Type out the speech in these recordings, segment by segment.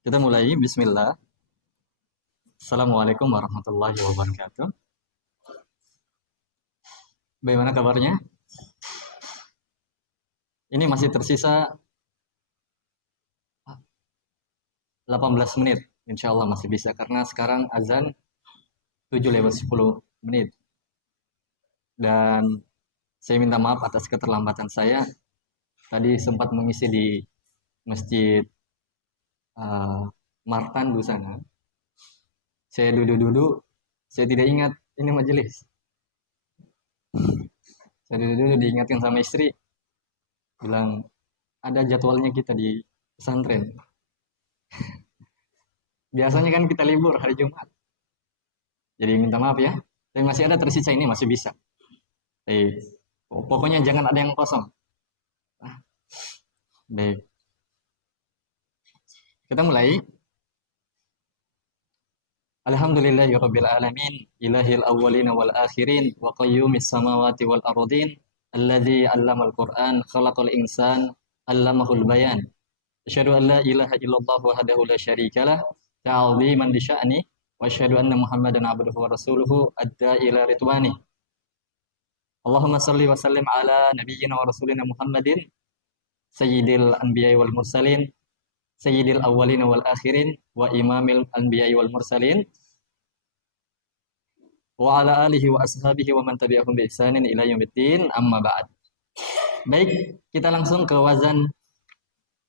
Kita mulai, bismillah. Assalamualaikum warahmatullahi wabarakatuh. Bagaimana kabarnya? Ini masih tersisa 18 menit. Insya Allah masih bisa, karena sekarang azan 7:10. Dan saya minta maaf atas keterlambatan saya. Tadi sempat mengisi di Masjid Martandu sana. Saya duduk-duduk, saya tidak ingat ini majelis. Saya duduk-duduk diingatkan sama istri, bilang ada jadwalnya kita di pesantren. Biasanya kan kita libur hari Jumat. Jadi minta maaf ya. Tapi masih ada tersisa, ini masih bisa. Pokoknya jangan ada yang kosong. Baik. Kita mulai. Alhamdulillahirabbil alamin, ilahil awwalin wal akhirin, wa qayyumis samawati wal ardin, alladzi 'allamal Qur'an, khalaqal insan, 'allamahul bayan. Asyhadu an la ilaha illallah wahdahu la syarikalah, ta'ziman li sya'ni, wa asyhadu anna Muhammadan 'abduhu wa rasuluhu adda ila ridwani. Allahumma shalli wa sallim ala nabiyyina wa rasulina Muhammadin sayyidil anbiya'i wal mursalin, sayyidil awwalin wal akhirin, wa imamil anbiya'i wal mursalin, wa ala alihi wa ashabihi wa man tabi'ahum bi ihsanin ila yaumiddin, amma ba'd. Baik, kita langsung ke wazan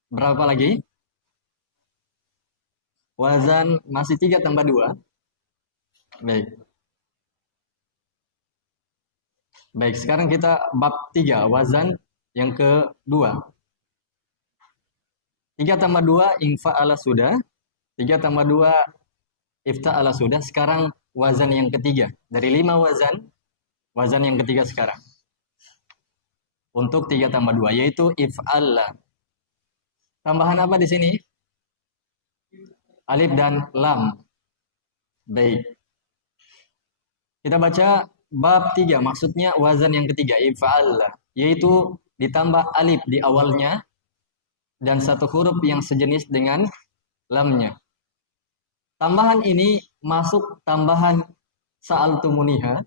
berapa lagi? Wazan masih 3 tambah 2. Baik. Baik, sekarang kita bab 3, wazan yang kedua. 3 tambah 2 infa'ala sudah. 3 tambah 2 ifta'ala sudah. Sekarang wazan yang ketiga. Dari 5 wazan yang ketiga sekarang. Untuk 3 tambah 2, yaitu if'alla. Tambahan apa di sini? Alif dan lam. Baik. Kita baca bab 3, maksudnya wazan yang ketiga, if'alla. Yaitu ditambah alif di awalnya dan satu huruf yang sejenis dengan lamnya. Tambahan ini masuk tambahan sa'altumuniha,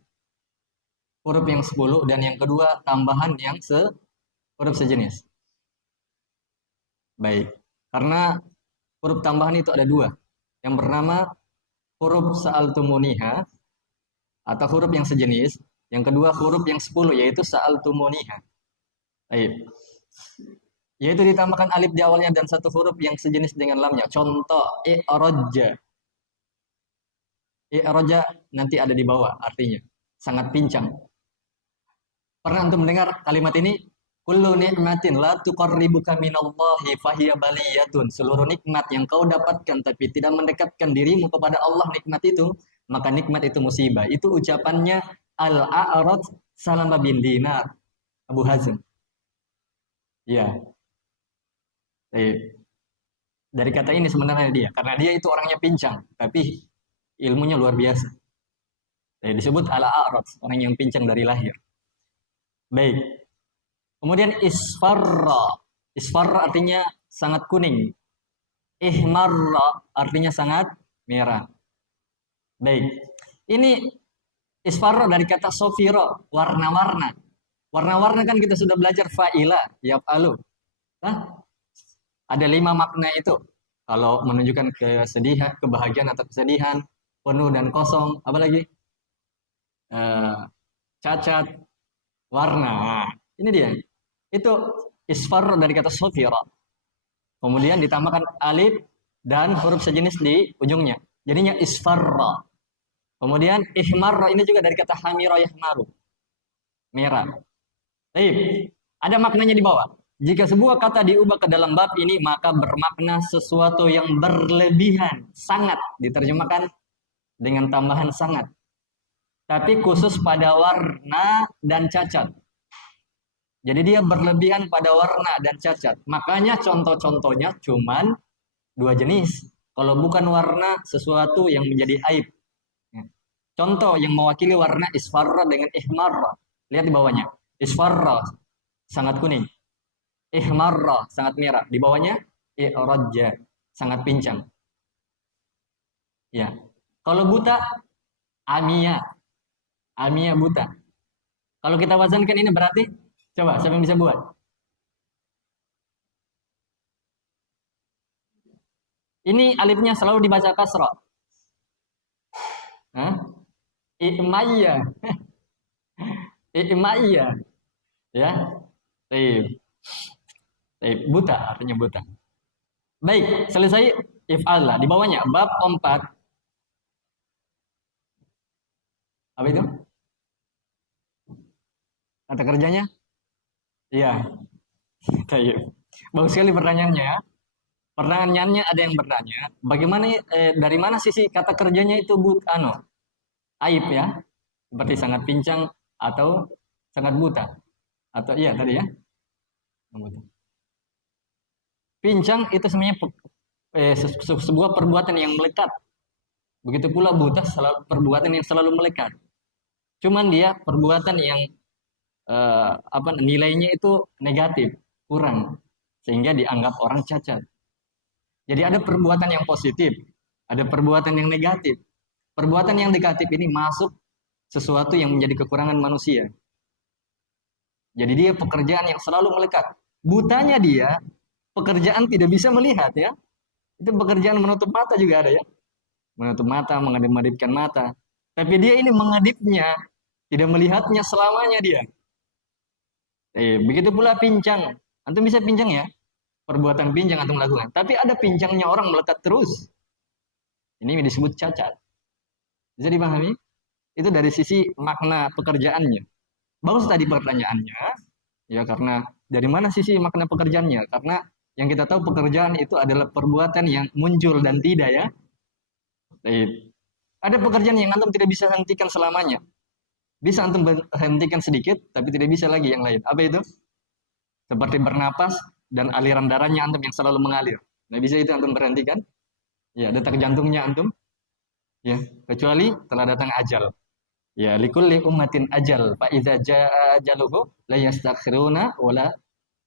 huruf yang 10, dan yang kedua tambahan yang huruf sejenis. Baik, karena huruf tambahan itu ada 2. Yang bernama huruf sa'altumuniha atau huruf yang sejenis. Yang kedua huruf yang 10, yaitu sa'altumuniha. Baik. Yaitu ditambahkan alif di awalnya dan satu huruf yang sejenis dengan lamnya. Contoh, i'roja. I'roja nanti ada di bawah artinya. Sangat pincang. Pernah untuk mendengar kalimat ini? Kullu ni'matin la tuqarribuka minallahi fahiya baliyatun. Seluruh nikmat yang kau dapatkan tapi tidak mendekatkan dirimu kepada Allah nikmat itu, maka nikmat itu musibah. Itu ucapannya Al-A'raj Salama bin Dinar, Abu Hazm. Ya. Dari kata ini sebenarnya dia, karena dia itu orangnya pincang, tapi ilmunya luar biasa. Disebut Al-A'raj, orang yang pincang dari lahir. Baik. Kemudian isfarra. Isfarra artinya sangat kuning. Ihmarra artinya sangat merah. Baik. Ini isfarra dari kata sofiro, warna-warna. Warna-warna kan kita sudah belajar fa'ila, yaf'alu. Ada 5 makna itu. Kalau menunjukkan kesedihan, kebahagiaan atau kesedihan, penuh dan kosong, apa lagi? Cacat, warna. Ini dia. Itu isfar dari kata sofira. Kemudian ditambahkan alif dan huruf sejenis di ujungnya. Jadinya isfarra. Kemudian ihmarra ini juga dari kata hamira yahmaru. Merah. Baik. Ada maknanya di bawah. Jika sebuah kata diubah ke dalam bab ini, maka bermakna sesuatu yang berlebihan. Sangat diterjemahkan dengan tambahan sangat. Tapi khusus pada warna dan cacat. Jadi dia berlebihan pada warna dan cacat. Makanya contoh-contohnya cuman 2 jenis. Kalau bukan warna, sesuatu yang menjadi aib. Contoh yang mewakili warna isfarra dengan ihmarra. Lihat di bawahnya. Isfarra, sangat kuning. Ihmarra, sangat merah. Di bawahnya i'rajja, sangat pincang. Ya. Kalau buta, amia. Amia buta. Kalau kita wazankan ini berarti, coba siapa yang bisa buat? Ini alifnya selalu dibaca kasrah. Hah? I'maya. I'maya. Ya. Baik. Baik. Buta artinya buta. Baik, selesai if'allah. Di bawahnya bab 4. Apa itu? Kata kerjanya? Iya. Baik. Bagus sekali pertanyaannya. Pertanyaannya ada yang bertanya, bagaimana dari mana sisi kata kerjanya itu aib ya? Seperti sangat pincang atau sangat buta. Atau iya tadi ya? Buta. Pincang itu sebenarnya sebuah perbuatan yang melekat. Begitu pula buta perbuatan yang selalu melekat. Cuman dia perbuatan yang nilainya itu negatif, kurang, sehingga dianggap orang cacat. Jadi ada perbuatan yang positif, ada perbuatan yang negatif. Perbuatan yang negatif ini masuk sesuatu yang menjadi kekurangan manusia. Jadi dia pekerjaan yang selalu melekat. Butanya dia, pekerjaan tidak bisa melihat ya. Itu pekerjaan menutup mata juga ada ya. Menutup mata, mengedip-edipkan mata. Tapi dia ini mengedipnya, tidak melihatnya selamanya dia. Begitu pula pincang. Antum bisa pincang ya. Perbuatan pincang antum lakukan. Tapi ada pincangnya orang melekat terus. Ini disebut cacat. Bisa dipahami? Itu dari sisi makna pekerjaannya. Bagus tadi pertanyaannya. Ya karena dari mana sisi makna pekerjaannya? Karena yang kita tahu pekerjaan itu adalah perbuatan yang muncul dan tidak ya. Ada pekerjaan yang antum tidak bisa hentikan selamanya. Bisa antum hentikan sedikit, tapi tidak bisa lagi yang lain. Apa itu? Seperti bernapas dan aliran darahnya antum yang selalu mengalir. Nah bisa itu antum berhentikan? Ya, detak jantungnya antum. Ya, kecuali telah datang ajal. Ya, likulli ummatin ajal. Fa idza jaa ajaluhu la yastakhiruna wala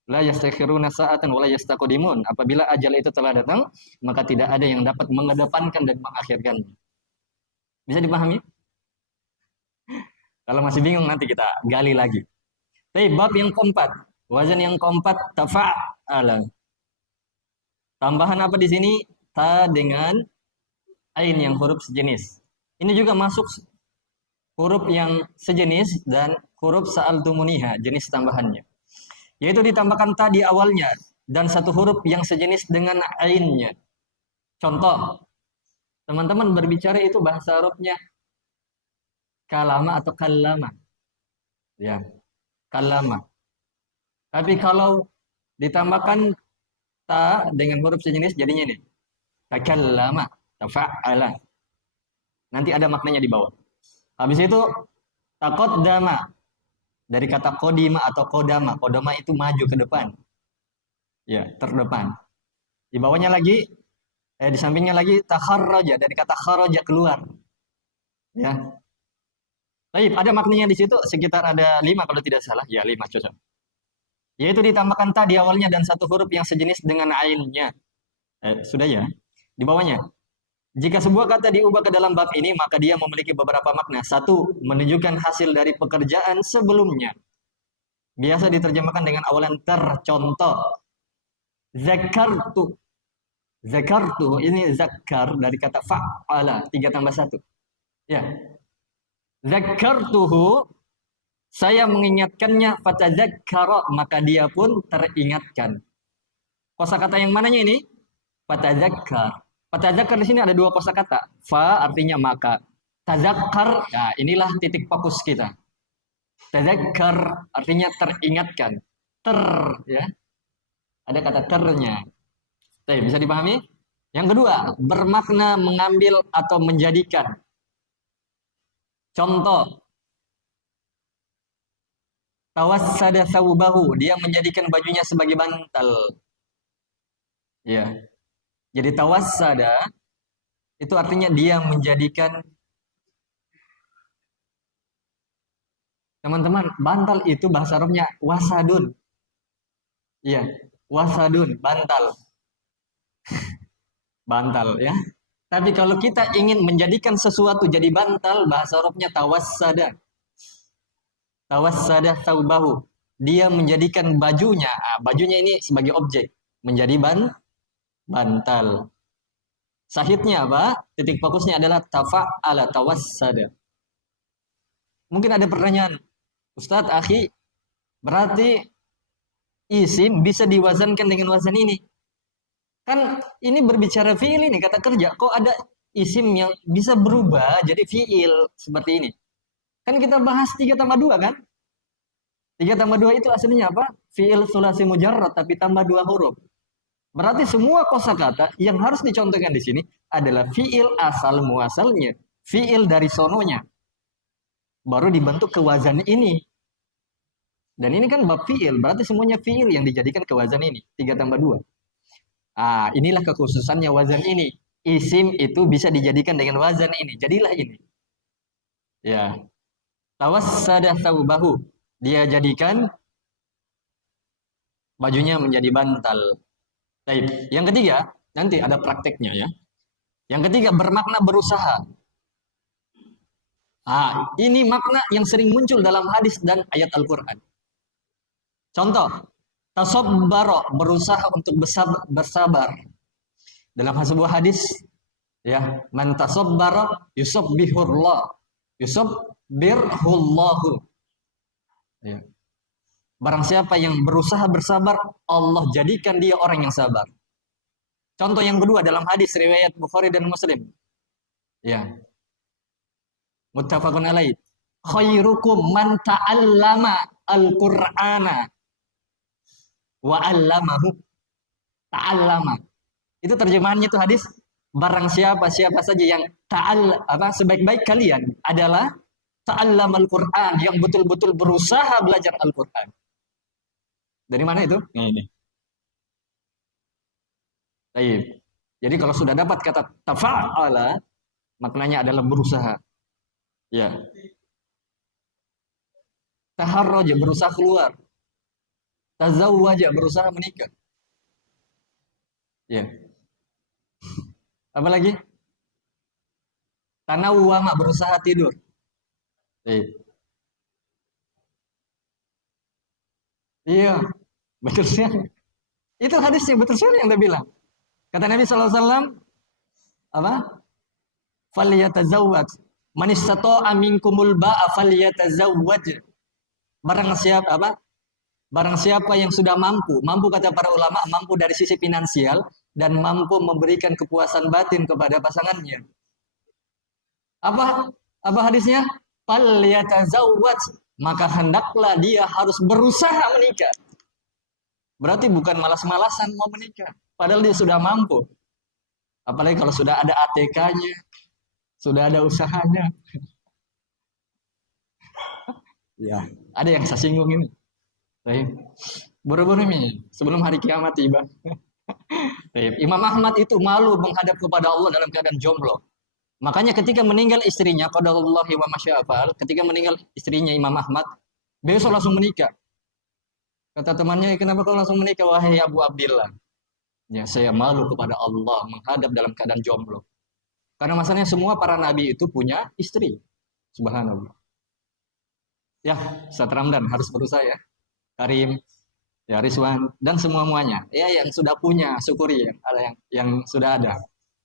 la yastakhiruna sa'atan wala yastaqdimun. Apabila ajal itu telah datang, maka tidak ada yang dapat mengedepankan dan mengakhirkannya. Bisa dipahami? Kalau masih bingung nanti kita gali lagi. Tapi bab yang keempat, wazan yang keempat tafa'ala. Tambahan apa di sini? Ta dengan ain yang huruf sejenis. Ini juga masuk huruf yang sejenis dan huruf sa'altumuniha, jenis tambahannya. Yaitu ditambahkan ta di awalnya dan satu huruf yang sejenis dengan ainnya. Contoh, teman-teman berbicara itu bahasa Arabnya kalama atau kallama. Ya, kallama. Tapi kalau ditambahkan ta dengan huruf sejenis jadinya ini. Takallama, tafa'ala. Nanti ada maknanya di bawah. Habis itu taqaddama. Dari kata kodima atau kodama. Kodama itu maju ke depan. Ya, terdepan. Di bawahnya lagi, di sampingnya lagi takharraja. Dari kata kharaja keluar. Ya, baik, ada maknanya di situ sekitar ada 5 kalau tidak salah. Ya, 5 cocok. Yaitu ditambahkan ta di awalnya dan satu huruf yang sejenis dengan ainnya. Sudah ya. Di bawahnya. Jika sebuah kata diubah ke dalam bab ini, maka dia memiliki beberapa makna. Satu, menunjukkan hasil dari pekerjaan sebelumnya. Biasa diterjemahkan dengan awalan tercontoh. Zakartu. Zakartu, ini zakar dari kata fa'ala. 3 tambah 1. Ya. Zakartuhu, saya mengingatkannya, fatadzakkara, maka dia pun teringatkan. Kosakata yang mananya ini? Fatadzakkar. Fatadzakkar di sini ada 2 kosakata. Fa artinya maka. Tazakkar, nah inilah titik fokus kita. Tazakkar artinya teringatkan. Ya. Ada kata ternya. Bisa dipahami? Yang kedua, bermakna mengambil atau menjadikan. Contoh, tawassada thawbahu, dia menjadikan bajunya sebagai bantal. Ya. Jadi tawassada itu artinya dia menjadikan, teman-teman, bantal itu bahasa Arabnya wasadun. Iya, wasadun, bantal. Bantal ya. Tapi kalau kita ingin menjadikan sesuatu jadi bantal, bahasa Arabnya tawassada. Tawassada thawbahu. Dia menjadikan bajunya, bajunya ini sebagai objek, menjadi bantal. Sahihnya apa? Titik fokusnya adalah tafa'ala tawassada. Mungkin ada pertanyaan, Ustadz, akhi, berarti isim bisa diwazankan dengan wazan ini. Kan ini berbicara fi'il ini, kata kerja. Kok ada isim yang bisa berubah jadi fi'il seperti ini? Kan kita bahas 3 tambah 2 kan? 3 tambah 2 itu aslinya apa? Fi'il sulasi mujarrad tapi tambah 2 huruf. Berarti semua kosakata yang harus dicontohkan di sini adalah fi'il asal muasalnya. Fi'il dari sononya. Baru dibentuk ke wazan ini. Dan ini kan bab fi'il, berarti semuanya fi'il yang dijadikan ke wazan ini. 3 tambah 2. Inilah kekhususannya wazan ini. Isim itu bisa dijadikan dengan wazan ini. Jadilah ini. Ya. Tawassada thawbahu. Dia jadikan bajunya menjadi bantal. Baik. Yang ketiga, nanti ada prakteknya ya. Yang ketiga, bermakna berusaha. Ini makna yang sering muncul dalam hadis dan ayat Al-Quran. Contoh, tasabbara, berusaha untuk bersabar. Dalam sebuah hadis, ya, man tasabbara yusabbihullah, yusabbirhullahu. Ya. Barang siapa yang berusaha bersabar, Allah jadikan dia orang yang sabar. Contoh yang kedua dalam hadis riwayat Bukhari dan Muslim. Ya. Muttafaqun alaih. Khairukum man ta'allama al-Qur'ana wa 'allamahu. Ta'allama. Itu terjemahannya itu hadis, barang siapa saja yang sebaik-baik kalian adalah ta'allamal Qur'an, yang betul-betul berusaha belajar Al-Qur'an. Dari mana itu? Ini. Baik. Jadi kalau sudah dapat kata tafa'ala, maknanya adalah berusaha. Ya. Taharraja, berusaha keluar. Tazawwaja, berusaha menikah. Ya. Apa lagi? Tanawwama, berusaha tidur. Iya, betul sekali. Itu hadisnya betul sekali yang dia bilang. Kata Nabi SAW, apa? Falyatazawwaj. Man istata'a minkumul ba'a falyatazawwaj. Barang siapa yang sudah mampu kata para ulama, mampu dari sisi finansial dan mampu memberikan kepuasan batin kepada pasangannya. Apa hadisnya? Falyatazawwaj, maka hendaklah dia harus berusaha menikah. Berarti bukan malas-malasan mau menikah, padahal dia sudah mampu. Apalagi kalau sudah ada ATK-nya, sudah ada usahanya. Ya, ada yang saya singgung ini. Baik. Buru-buru ini sebelum hari kiamat tiba. Baik. Imam Ahmad itu malu menghadap kepada Allah dalam keadaan jomblo. Makanya ketika meninggal istrinya, qadallahi wa masya'afal, ketika meninggal istrinya Imam Ahmad, besok langsung menikah. Kata temannya, kenapa kau langsung menikah, wahai Abu Abdillah? Ya, saya malu kepada Allah menghadap dalam keadaan jomblo. Karena masalahnya semua para nabi itu punya istri. Subhanallah. Ya, Ustaz Ramdan harus berusaha ya. Karim, ya Rizwan, dan semuanya. Ya, yang sudah punya, syukuri ya. Ada yang sudah ada.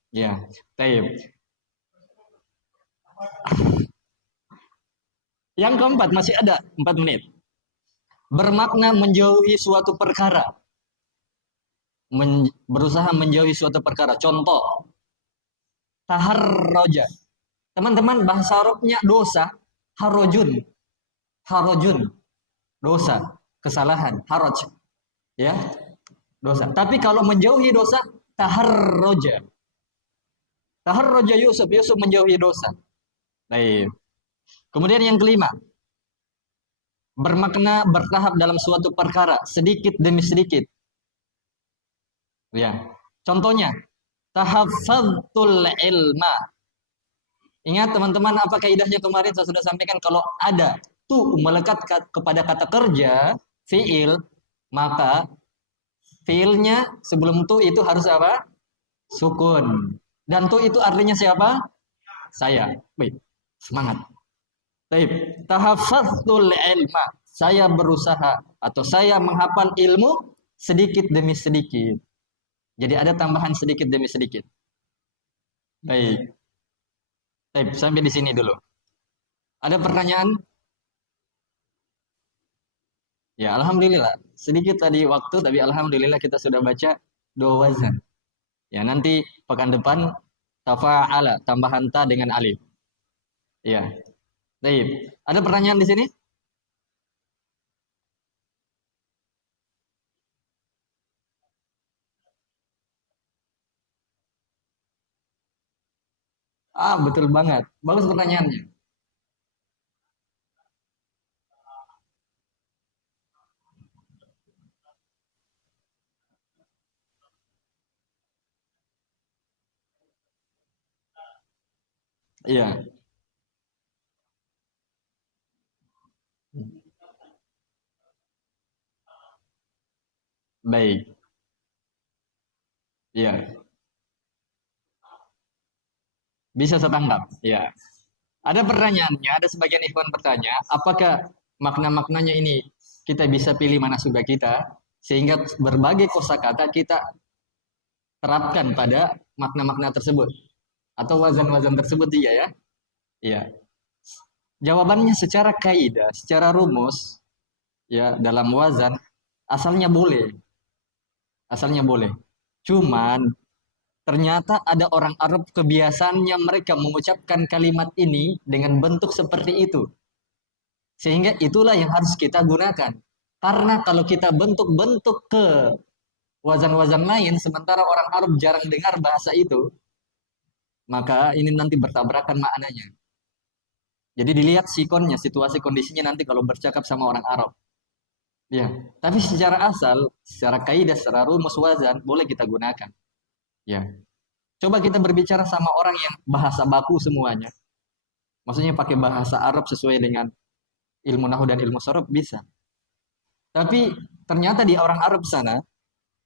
Ya, baik. Yang keempat, masih ada 4 menit. Bermakna menjauhi suatu perkara. Berusaha menjauhi suatu perkara. Contoh, taharroja. Teman-teman, bahasa Arabnya dosa, harojun. Harojun. Dosa, kesalahan, haroj. Ya, dosa. Tapi kalau menjauhi dosa, taharroja. Taharroja Yusuf menjauhi dosa. Baik. Kemudian yang kelima, bermakna bertahap dalam suatu perkara, sedikit demi sedikit. Ya. Contohnya, tahaffaztul ilma. Ingat teman-teman, apa kaidahnya kemarin saya sudah sampaikan, kalau ada tu melekat kepada kata kerja, fiil, maka fiilnya sebelum tu itu harus apa? Sukun. Dan tu itu artinya siapa? Saya. Baik, semangat. Baik, tahaffaztul ilma. Saya berusaha atau saya menghafal ilmu sedikit demi sedikit. Jadi ada tambahan sedikit demi sedikit. Baik. Baik, sampai di sini dulu. Ada pertanyaan? Ya, alhamdulillah. Sedikit tadi waktu, tapi alhamdulillah kita sudah baca dua wazan. Ya, nanti pekan depan tafa'ala, tambahan ta dengan alif. Ya. Baik. Ada pertanyaan di sini? Ah, betul banget. Bagus pertanyaannya. Iya. Baik. Iya. Bisa setangkap. Iya. Ada pertanyaannya, ada sebagian ikhwan bertanya, apakah makna-maknanya ini kita bisa pilih mana suka kita, sehingga berbagai kosakata kita terapkan pada makna-makna tersebut atau wazan-wazan tersebut iya ya? Iya. Jawabannya secara kaidah, secara rumus ya dalam wazan asalnya boleh, asalnya boleh. Cuman ternyata ada orang Arab kebiasaannya mereka mengucapkan kalimat ini dengan bentuk seperti itu. Sehingga itulah yang harus kita gunakan. Karena kalau kita bentuk-bentuk ke wazan-wazan lain, sementara orang Arab jarang dengar bahasa itu, maka ini nanti bertabrakan maknanya. Jadi dilihat sikonnya, situasi kondisinya nanti kalau bercakap sama orang Arab. Ya, tapi secara asal, secara kaidah, secara rumus wazan boleh kita gunakan. Ya, coba kita berbicara sama orang yang bahasa baku semuanya. Maksudnya pakai bahasa Arab sesuai dengan ilmu nahu dan ilmu sorof bisa. Tapi ternyata di orang Arab sana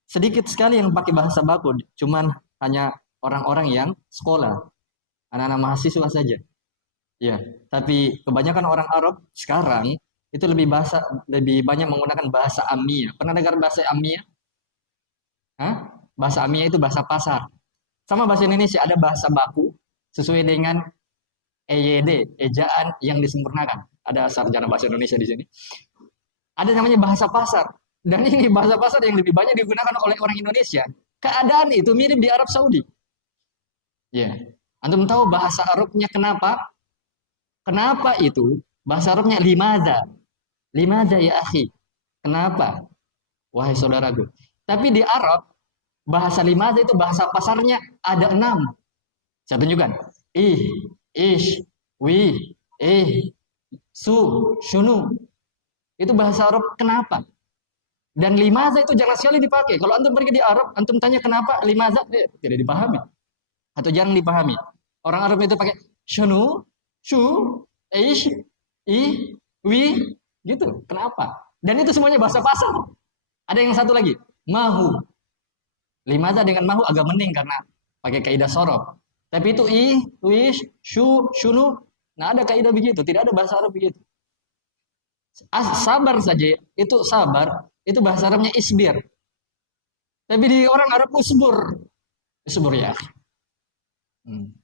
sedikit sekali yang pakai bahasa baku, cuman hanya orang-orang yang sekolah, anak-anak mahasiswa saja. Ya, tapi kebanyakan orang Arab sekarang itu lebih banyak menggunakan bahasa Amiyah. Pernah dengar bahasa Amiyah? Hah? Bahasa Amiyah itu bahasa pasar. Sama bahasa Indonesia ada bahasa baku sesuai dengan EYD, ejaan yang disempurnakan. Ada sarjana bahasa Indonesia di sini. Ada namanya bahasa pasar. Dan ini bahasa pasar yang lebih banyak digunakan oleh orang Indonesia. Keadaan itu mirip di Arab Saudi. Ya. Antum tahu bahasa Arabnya kenapa? Kenapa itu? Bahasa Arabnya limaza. Limaza ya akhi. Kenapa? Wahai saudaraku. Tapi di Arab, bahasa limaza itu bahasa pasarnya ada 6. Saya tunjukkan. Ih, ish, wi, su, shunu. Itu bahasa Arab kenapa? Dan limaza itu jarang sekali dipakai. Kalau antum pergi di Arab, antum tanya kenapa limaza, tidak dipahami. Atau jarang dipahami. Orang Arab itu pakai shunu, shu, ish, i, wi, gitu. Kenapa? Dan itu semuanya bahasa pasar. Ada yang satu lagi, mahu. Limaza dengan mahu agak mending karena pakai kaidah sorof. Tapi itu wish, shu, shunu. Nah ada kaidah begitu. Tidak ada bahasa Arab begitu. Sabar saja. Itu sabar. Itu bahasa Arabnya isbir. Tapi di orang Arab usbur. Usbur ya. Hmm.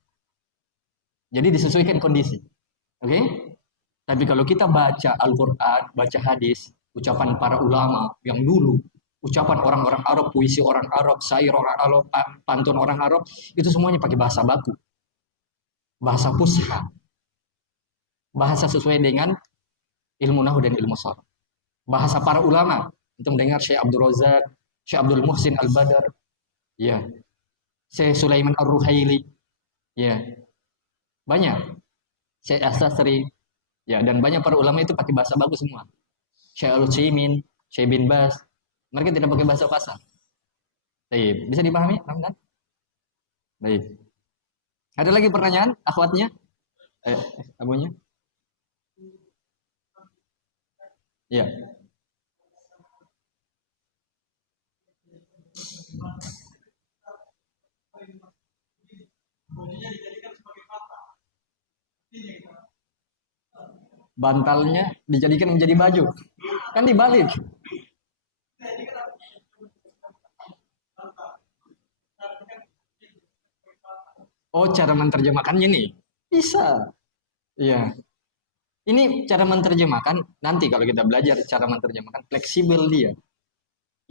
Jadi disesuaikan kondisi. Oke? Okay? Tapi kalau kita baca Al-Quran, baca hadis, ucapan para ulama yang dulu, ucapan orang-orang Arab, puisi orang Arab, syair orang Arab, pantun orang Arab, itu semuanya pakai bahasa baku. Bahasa fusha. Bahasa sesuai dengan ilmu nahu dan ilmu sharaf. Bahasa para ulama. Untuk mendengar Syekh Abdul Razak, Syekh Abdul Muhsin Al-Badar, ya. Syekh Sulaiman Ar-Ruhaili, ya. Banyak. Syekh As-Sasri, ya, dan banyak para ulama itu pakai bahasa bagus semua. Syekh Al-Utsaimin, Syekh bin Bas, mereka tidak pakai bahasa pasar. Baik, bisa dipahami, Ramdan? Baik. Ada lagi pertanyaan, akhwatnya? Abunya? Ya. Bantalnya dijadikan menjadi baju. Kan dibalik. Oh, cara menerjemahkannya nih. Bisa. Iya. Ini cara menerjemahkan, nanti kalau kita belajar cara menerjemahkan, fleksibel dia.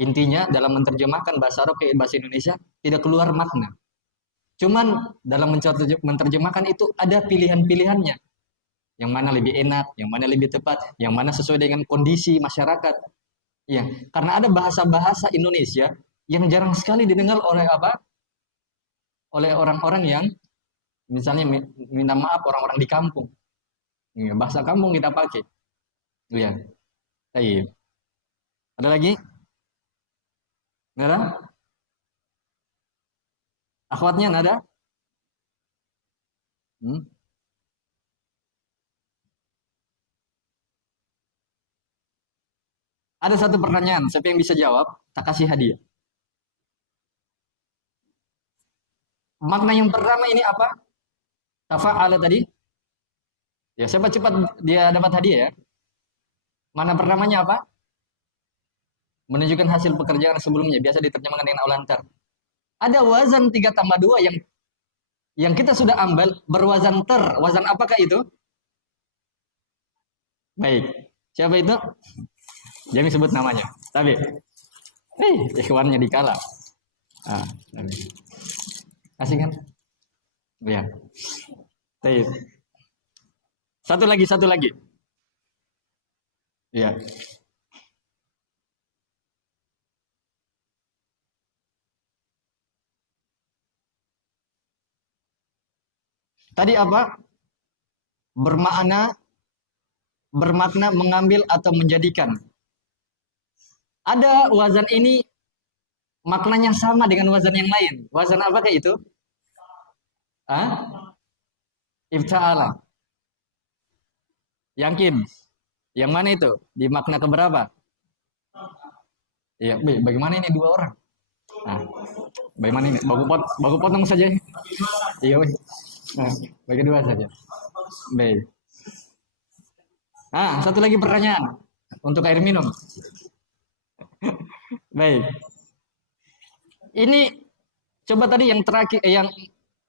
Intinya dalam menerjemahkan bahasa Arab ke bahasa Indonesia tidak keluar makna. Cuman dalam menerjemahkan itu ada pilihan-pilihannya. Yang mana lebih enak, yang mana lebih tepat, yang mana sesuai dengan kondisi masyarakat. Ya, karena ada bahasa-bahasa Indonesia yang jarang sekali didengar oleh apa? Oleh orang-orang yang misalnya minta maaf orang-orang di kampung. Ya, bahasa kampung kita pakai. Ya. Baik. Ada lagi? Nada? Akhwatnya nada? Hmm? Ada satu pertanyaan, siapa yang bisa jawab, tak kasih hadiah. Makna yang pertama ini apa? Tafa'ala tadi? Ya, siapa cepat dia dapat hadiah ya? Mana pertamanya apa? Menunjukkan hasil pekerjaan sebelumnya, biasa diterjemahkan dengan aulantar. Ada wazan 3 tambah 2 yang kita sudah ambil berwazan ter. Wazan apakah itu? Baik. Siapa itu? Jangan sebut namanya. Tapi ikhwannya dikala. Ah, kasih kan? Ya. Baik. Satu lagi. Ya. Tadi apa? Bermakna mengambil atau menjadikan. Ada wazan ini maknanya sama dengan wazan yang lain. Wazan apakah itu? Hah? Ifta'ala. Yakin. Yang mana itu? Di makna keberapa? Iya, bagaimana ini 2 orang? Nah, bagaimana ini? Baku potong saja. Iya, nah, bagi 2 saja. Baik. Satu lagi pertanyaan untuk air minum. Baik. Ini coba tadi yang terakhir, yang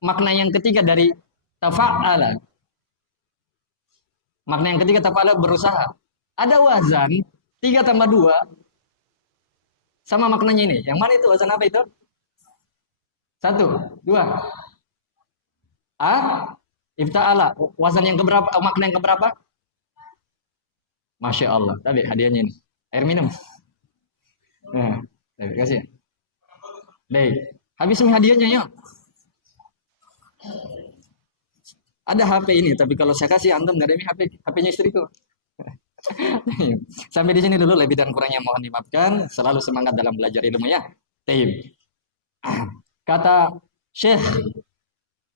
makna yang ketiga dari tafa'ala. Makna yang ketiga tafa'ala berusaha. Ada wazan 3 tambah 2 sama maknanya ini. Yang mana itu wazan apa itu? 1, 2. Ifta'ala. Wazan yang keberapa? Makna yang keberapa? Masya Allah. Tapi hadiahnya ini. Air minum. Nah, terima kasih. Baik. Habis ini hadiahnya yuk. Ada HP ini, tapi kalau saya kasih antum nggak ada ini HP-nya istriku. Sampai di sini dulu, lebih dan kurangnya mohon dimaafkan. Selalu semangat dalam belajar ilmu ya. Taib. Kata Syekh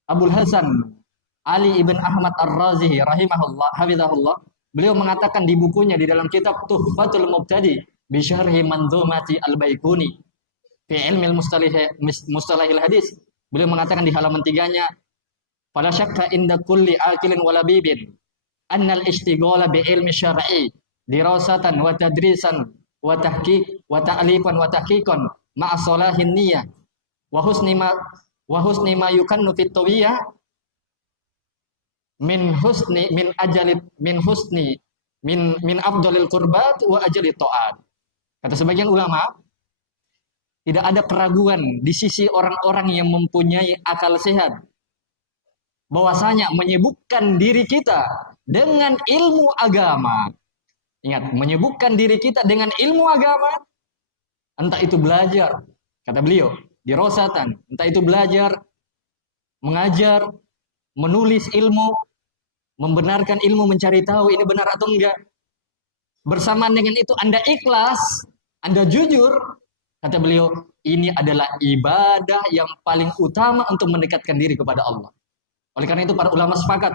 Abdul Hasan Ali ibn Ahmad Ar-Razihi rahimahullah, hafizahullah, beliau mengatakan di bukunya di dalam kitab Tuhfatul Mubtadi bi syarhi manzumati Al-Baiquni fi ilmi mustalahil hadis. Beliau mengatakan di halaman 3-nya, "Fala syakka inda kulli akilin wa labibin anna al-ishtighala bi ilmi syar'i dirasatan wa tadrisan wa tahqiq wa ta'lifan wa tahqiqan ma'a salahin niyyah wa husni ma yukannu fit tawiyah min afdalil qurbat wa ajali ta'at." Kata sebagian ulama, tidak ada keraguan di sisi orang-orang yang mempunyai akal sehat bahwasanya menyibukkan diri kita dengan ilmu agama. Ingat, menyibukkan diri kita dengan ilmu agama, entah itu belajar, kata beliau, dirosatan, entah itu belajar, mengajar, menulis ilmu, membenarkan ilmu, mencari tahu ini benar atau enggak. Bersamaan dengan itu Anda ikhlas, Anda jujur, kata beliau, ini adalah ibadah yang paling utama untuk mendekatkan diri kepada Allah. Oleh karena itu para ulama sepakat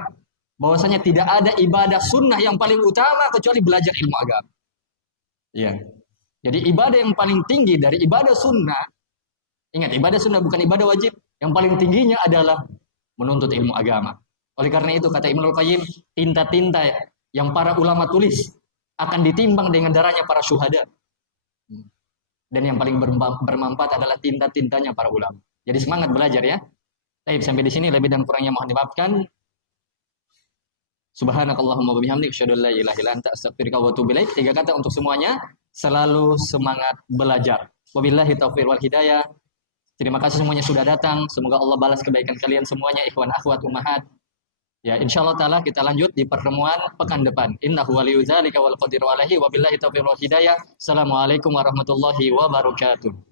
bahwasanya tidak ada ibadah sunnah yang paling utama kecuali belajar ilmu agama. Ya. Jadi ibadah yang paling tinggi dari ibadah sunnah, ingat ibadah sunnah bukan ibadah wajib, yang paling tingginya adalah menuntut ilmu agama. Oleh karena itu kata Ibnul Qayyim, tinta-tinta yang para ulama tulis akan ditimbang dengan darahnya para syuhada. Dan yang paling bermanfaat adalah tinta-tintanya para ulama. Jadi semangat belajar ya. Baik, sampai di sini lebih dan kurangnya mohon dimaafkan. Subhanakallahumma wa bihamdika asyhadu an la ilaha illa anta astaghfiruka wa atubu ilaik. 3 kata untuk semuanya, selalu semangat belajar. Wabillahi taufiq wal hidayah. Terima kasih semuanya sudah datang. Semoga Allah balas kebaikan kalian semuanya, ikhwan akhwat ummahat. Ya, insyaallah taala kita lanjut di pertemuan pekan depan. Innahu waliyyu dzalika wal qadiru alaihi wabillahi taufiq wal hidayah. Assalamualaikum warahmatullahi wabarakatuh.